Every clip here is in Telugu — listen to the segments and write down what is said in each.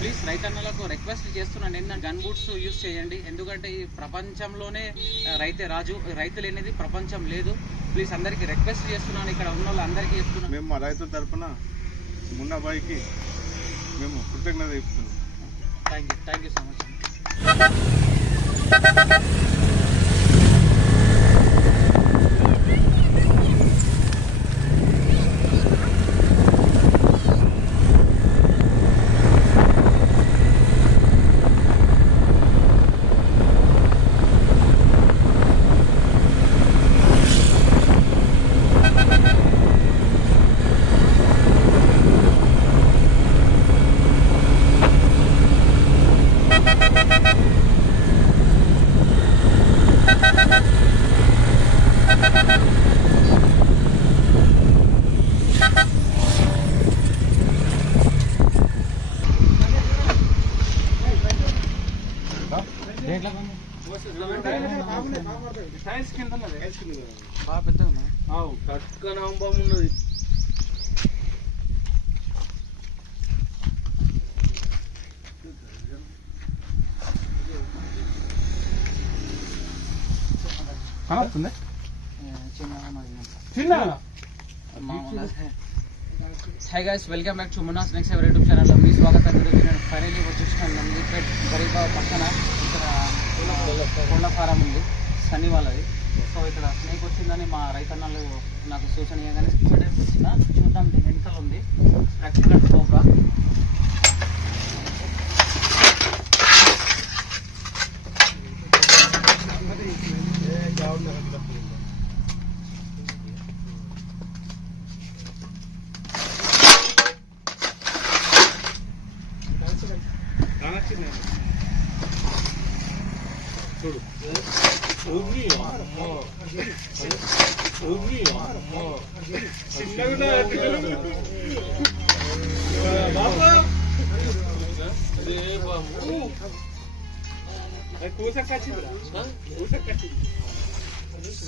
ప్లీజ్ రైతన్నలకు రిక్వెస్ట్ చేస్తున్నాను, ఏంటంటే గన్ బూట్స్ యూజ్ చేయండి. ఎందుకంటే ఈ ప్రపంచంలోనే రైతే రాజు, రైతు లేనిది ప్రపంచం లేదు. ప్లీజ్ అందరికీ రిక్వెస్ట్ చేస్తున్నాను, ఇక్కడ ఉన్న వాళ్ళందరికీ చెప్తున్నాను. మేము మా రైతుల తరఫున మున్నాబాయికి మేము కృతజ్ఞత చెప్తున్నాం. Thank you so much. బాగా పెద్ద ఉన్నది. చిన్న hi guys, welcome back to Munna's next ever YouTube channel. మీ స్వాగతం. నేను ఫైనల్లీ వచ్చేసాను నందిపేట్ గరీబా పక్కన. ఇక్కడ కోళ్ళ ఫారం ఉంది, సన్నీ వాళ్ళది. సో ఇక్కడ స్నేక్ వచ్చిందని మా రైతన్నలు నాకు సూచన ఇవ్వగానే స్పీడ్ వచ్చిన చూద్దాం. దీని వెనకాల ఉంది ప్రాక్టికల్ కోబ్రా.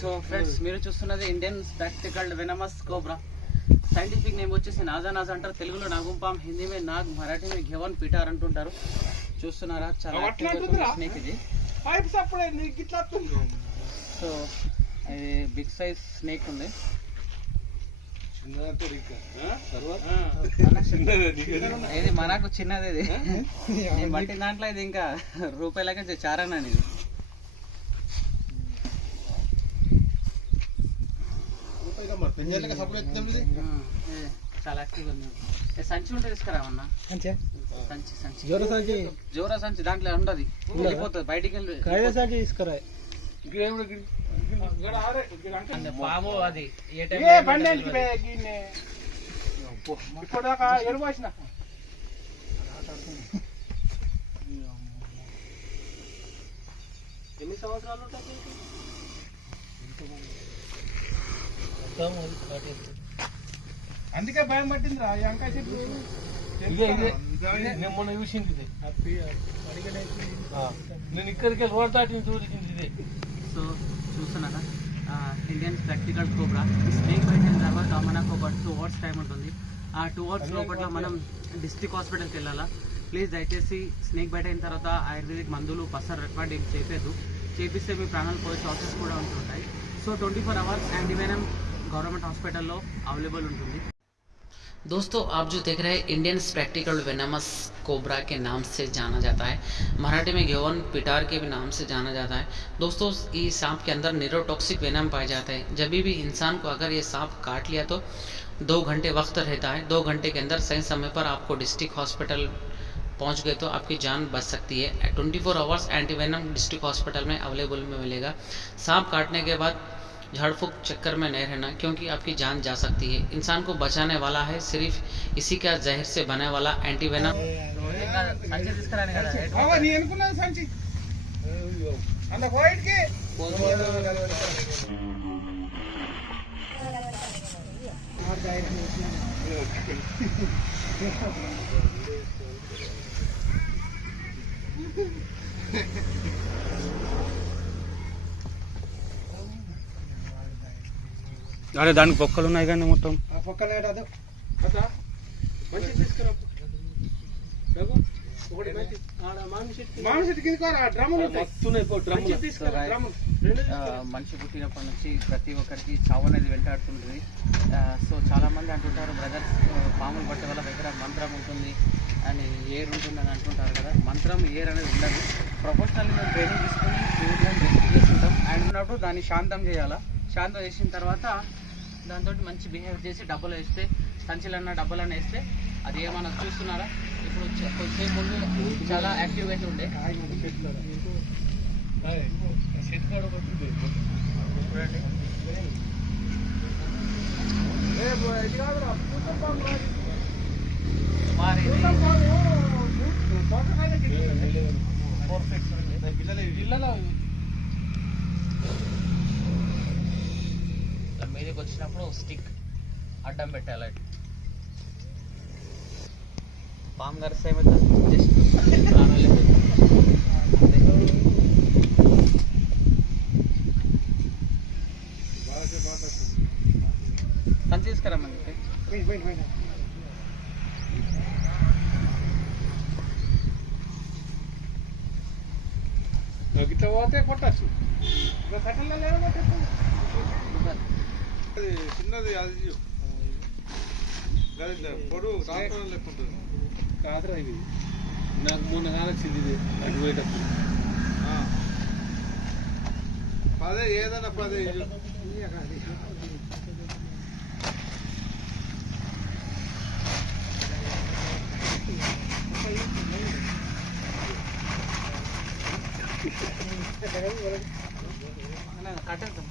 సో ఫ్రెండ్స్, మీరు చూస్తున్నది Indian spectacled venomous cobra. Scientific name వచ్చేసి నాజా నాజా అంటారు. తెలుగులో నాగుంపాం, హిందీ మే నాగ్, మరాఠీ మే ఘెవన్ పిటార్ అంటుంటారు. చూస్తున్నారా, చాలా స్నేక్ ఇది. సో ఇది బిగ్ సైజ్ స్నేక్ ఉంది. ఇది మనకు చిన్నది. ఇది నేను బట్టి దాంట్లో ఇది ఇంకా రూపాయలకి చారణ ఇది. చాలా యాక్టివ్ ఉంది. సంచి ఉంటే తీసుకురామన్నా. సంచి సంచి జోరా సంచి దాంట్లో ఉండదు, వెళ్ళిపోతుంది బయటికి వెళ్ళి తీసుకురా. పాము అది ఏ టైం ఎన్ని సంవత్సరాలు ఉంటాయి? అందుకే భయం పట్టిందిరా ఈ వంకాయ చెట్టు. నేను మొన్న చూసింది ఇది, నేను ఇక్కడికి రోడ్ దాటి చూసింది ఇదే. సో చూస్తున్నారా, Indian spectacle cobra. Snake bite అయిన తర్వాత మనకు ఒక 2 hours టైం ఉంటుంది. ఆ 2 hours లోపల మనం డిస్ట్రిక్ట్ హాస్పిటల్కి వెళ్ళాలా. ప్లీజ్ దయచేసి స్నేక్ బైట్ అయిన తర్వాత ఆయుర్వేదిక్ మందులు పసర్ రికార్డ్ ఏం చేపిస్తే మీ ప్రాణాలు పోయే ఛాన్సెస్ కూడా ఉంటుంటాయి. So 24 hours antivenom government hospital available ఉంటుంది. दोस्तों, आप जो देख रहे हैं इंडियन स्पेक्टिकल वेनमस कोबरा के नाम से जाना जाता है, मराठी में घेवन पिटार के भी नाम से जाना जाता है. दोस्तों, ये सांप के अंदर न्यूरोटॉक्सिक वेनम पाया जाता है. जब भी इंसान को अगर ये सांप काट लिया तो 2 घंटे वक्त रहता है. 2 घंटे के अंदर सही समय पर आपको डिस्ट्रिक्ट हॉस्पिटल पहुंच गए तो आपकी जान बच सकती है. 24 आवर्स एंटीवेनम डिस्ट्रिक्ट हॉस्पिटल में अवेलेबल में मिलेगा. सांप काटने के बाद झाड़ फूक चक्कर में नहीं रहना, क्योंकि आपकी जान जा सकती है. इंसान को बचाने वाला है सिर्फ इसी का जहर से बने वाला एंटीवेनम. అరే దానికి పొక్కలు ఉన్నాయి కానీ మొత్తం మనిషి పుట్టినప్పటి నుంచి ప్రతి ఒక్కరికి చావు అనేది వెంటాడుతుంటుంది. సో చాలామంది అంటుంటారు బ్రదర్స్ పాములు పట్టే వల్ల దగ్గర మంత్రం ఉంటుంది అని ఏర్ ఉంటుంది అని అంటుంటారు కదా. మంత్రం ఏర్ అనేది ఉండదు. ప్రొఫెషనల్ మేము ట్రైనింగ్ తీసుకుని రెస్క్యూ చేస్తుంటాం. అండ్ ఉన్నప్పుడు దాన్ని శాంతం చేయాలా. శాంతం చేసిన తర్వాత దాంతో మంచి బిహేవ్ చేసి డబ్బులు వేస్తే సంచులన్నా డబ్బులన్నా వేస్తే అది ఏమన్నా చూస్తున్నారా. ఇప్పుడు కొద్దిసేపు ముందు చాలా యాక్టివ్గా అయితే ఉండే. మీదకి వచ్చినప్పుడు స్టిక్ అడ్డం పెట్టాలి. పాము కరిస్తే ఏమవుతుంది? జస్ట్ ప్రాణాలు పని తీసుకురమ్మని ఇట్లా పోతే కొట్టచ్చు. చిన్నది అది పొడుగు సాయంత్రం లెక్క ఉంటుంది కాదురా. ఇది నాకు మొన్న కానొచ్చింది ఇది అటు పోయేటప్పుడు. పదే ఏదైనా పదే కట్టేద్దాం.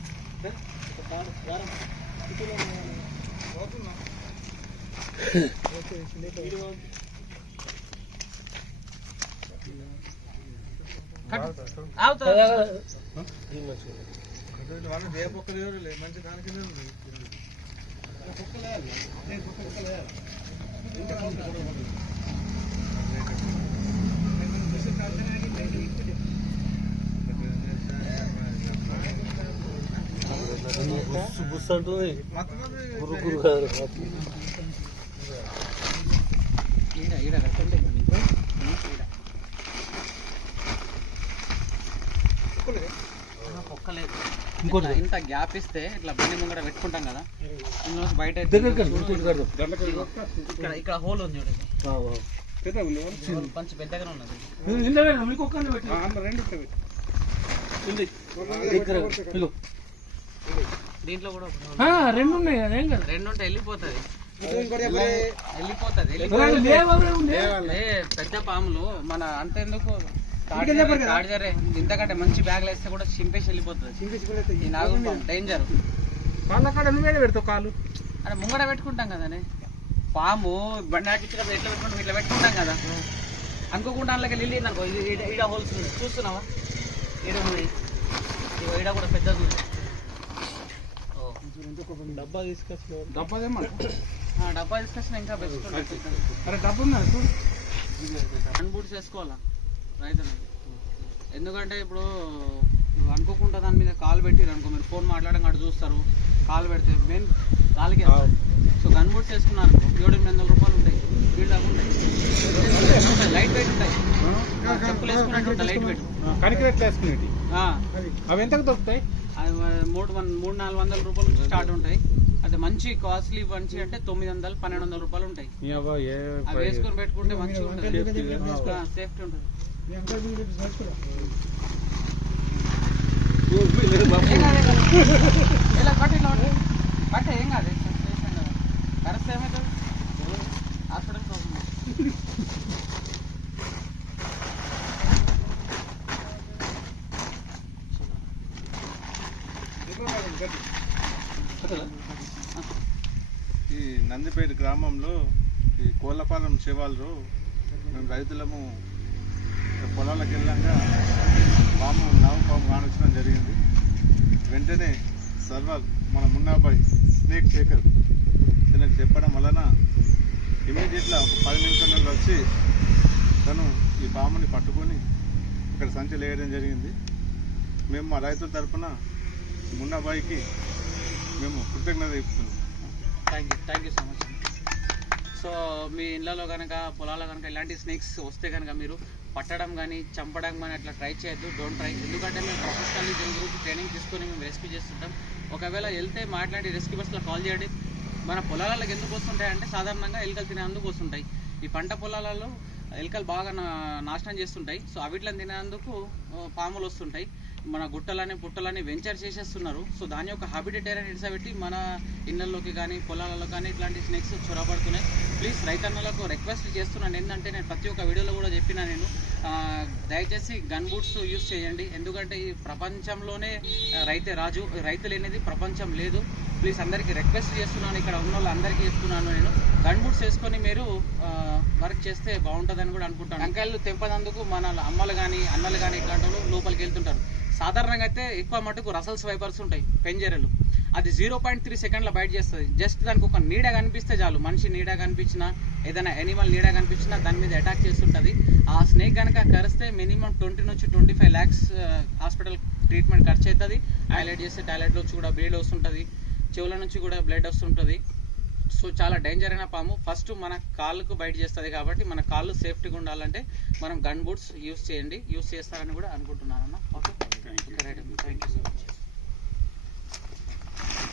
మంచి దానికి బుస్ అంటుంది గురు గురు కాదు. పొక్కలేదు. ఇంత గ్యాప్ ఇస్తే ఇట్లా బండి ముంగడ పెట్టుకుంటాం కదా. ఇందులో బయట ఇక్కడ హోల్ ఉంది చూడండి. కొంచెం పెద్దగానే ఉన్నది. దీంట్లో కూడా రెండు ఉన్నాయి. రెండు ఉంటే వెళ్ళిపోతుంది. పెద్ద పాములు మన అంతెందుకు కాడిజరే ఇంతకంటే మంచి బ్యాగ్లు వేస్తే కూడా చింపేసి వెళ్ళిపోతుంది. ఈ నాగు డేంజర్. పెడతావు కాలు అంటే ముంగడ పెట్టుకుంటాం కదనే. పాము బండి ఆటించినప్పుడు ఎట్లా పెట్టుకుంటాం ఇట్లా పెట్టుకుంటాం కదా. అనుకోకుండా అందులోకి వెళ్ళి అనుకో. ఈడ హోల్స్ చూస్తున్నావా? ఈడ ఉన్నాయి. ఈడ కూడా పెద్దది. డబ్బా తీసుకొచ్చిన డబ్బా తీసుకొచ్చిన ఇంకా బెస్ట్. అరే డబ్బా ఉందా చూడు. హ్యాండ్ బూట్స్ వేసుకోవాలా రైతులు. ఎందుకంటే ఇప్పుడు నువ్వు అనుకోకుండా దాని మీద కాలు పెట్టిరు అనుకో, మీరు ఫోన్ మాట్లాడడం అటు చూస్తారు. కాలు పెడితే మెయిన్ కాలుకి. సో గన్ బూట్స్ వేసుకున్నారు 700-800 రూపాయలు ఉంటాయి. వీడు దాకా ఉంటాయి. లైట్ వెయిట్ ఉంటాయి. చెప్పులు వేసుకున్నట్టు ఉంటాయి లైట్ వెయిట్. కనికరెట్లు వేసుకునేవి అవి ఎంతకు దొరుకుతాయి? అవి 300-400 రూపాయల నుంచి స్టార్ట్ ఉంటాయి. అంటే మంచి కాస్ట్లీ మంచి అంటే 900-1200 రూపాయలు ఉంటాయి. అవి వేసుకొని పెట్టుకుంటే మంచిగా ఉంటుంది. సేఫ్టీ ఉంటుంది. ఇలా కట్టే ఏం కాదు. కరెక్ట్ ఏమవుతుంది? హాస్పిటల్కి పోతుంది. ఈ నందిపేట గ్రామంలో ఈ కోళ్ళపాలెం శివాళ్ళు మేము రైతులము పొలాలకు వెళ్ళాక నావు పాము కానొచ్చడం జరిగింది. వెంటనే సర్వర్ మన మున్నాబాయ్ స్నేక్ శేఖర్ తనకు చెప్పడం వలన ఇమీడియట్గా ఒక 10 నిమిషాలలో వచ్చి తను ఈ పాముని పట్టుకొని ఇక్కడ సంచులు వేయడం జరిగింది. మేము మా రైతుల తరఫున మున్నాబాయికి మేము కృతజ్ఞత చెప్తున్నాం. Thank you so much. So మీ ఇళ్ళలో కనుక పొలాల్లో కనుక ఇలాంటి స్నేక్స్ వస్తే కనుక మీరు పట్టడం కానీ చంపడం కానీ అట్లా ట్రై చేయొద్దు, డోంట్ ట్రై. ఎందుకంటే మేము ప్రొఫెషనల్లీ దీని గురించి ట్రైనింగ్ తీసుకొని మేము రెస్క్యూ చేస్తుంటాం. ఒకవేళ వెళ్తే మాట్లాడి రెస్క్యూ బస్లో కాల్ చేయండి. మన పొలాలకు ఎందుకు వస్తుంటాయి అంటే సాధారణంగా ఎలుకలు తినేందుకు వస్తుంటాయి. ఈ పంట పొలాలలో ఎలుకలు బాగా నాశనం చేస్తుంటాయి. సో అవిట్లను తినేందుకు పాములు వస్తుంటాయి. మన గుట్టలని పుట్టలని వెంచర్ చేసేస్తున్నారు. సో దాని యొక్క హ్యాబిటేట్ ఏరియా నిడిసబెట్టి మన ఇళ్ళల్లోకి కానీ పొలాలలో కానీ ఇట్లాంటి స్నేక్స్ చొరబడుతున్నాయి. ప్లీజ్ రైతన్నలకు రిక్వెస్ట్ చేస్తున్నాను ఏంటంటే, నేను ప్రతి ఒక్క వీడియోలో కూడా చెప్పినా, నేను దయచేసి గన్ బూట్స్ యూజ్ చేయండి. ఎందుకంటే ఈ ప్రపంచంలోనే రైతే రాజు, రైతు లేనిది ప్రపంచం లేదు. ప్లీజ్ అందరికీ రిక్వెస్ట్ చేస్తున్నాను, ఇక్కడ ఉన్న వాళ్ళు అందరికీ చెప్తున్నాను. నేను గన్ బూట్స్ వేసుకొని మీరు వర్క్ చేస్తే బాగుంటుందని కూడా అనుకుంటాను. వంకాయలు తెంపనందుకు మన అమ్మలు కానీ అన్నలు కానీ ఇట్లాంటి వాళ్ళు లోపలికి వెళ్తుంటారు. సాధారణంగా అయితే ఎక్కువ మటుకు రసల్స్ వైపర్స్ ఉంటాయి పెంజరలు. అది 0.3 సెకండ్ల బయట చేస్తుంది. జస్ట్ దానికి ఒక నీడ కనిపిస్తే చాలు, మనిషి నీడ కనిపించినా ఏదైనా యానిమల్ నీడ కనిపించినా దాని మీద అటాక్ చేస్తుంటుంది. ఆ స్నేక్ కనుక కరిస్తే మినిమం 20 నుంచి 25 lakhs హాస్పిటల్ ట్రీట్మెంట్ ఖర్చు అవుతుంది. టాయిలెట్ చేస్తే టాయిలెట్ నుంచి కూడా బ్లడ్ వస్తుంటుంది, చెవుల నుంచి కూడా బ్లడ్ వస్తుంటుంది. సో చాలా డేంజర్ అయిన పాము. ఫస్ట్ మన కాళ్ళకు బయట చేస్తుంది కాబట్టి మన కాళ్ళు సేఫ్టీగా ఉండాలంటే మనం గన్ బూట్స్ యూజ్ చేయండి. యూజ్ చేస్తారని కూడా అనుకుంటున్నాను అన్న. Okay, right. Thank you so much.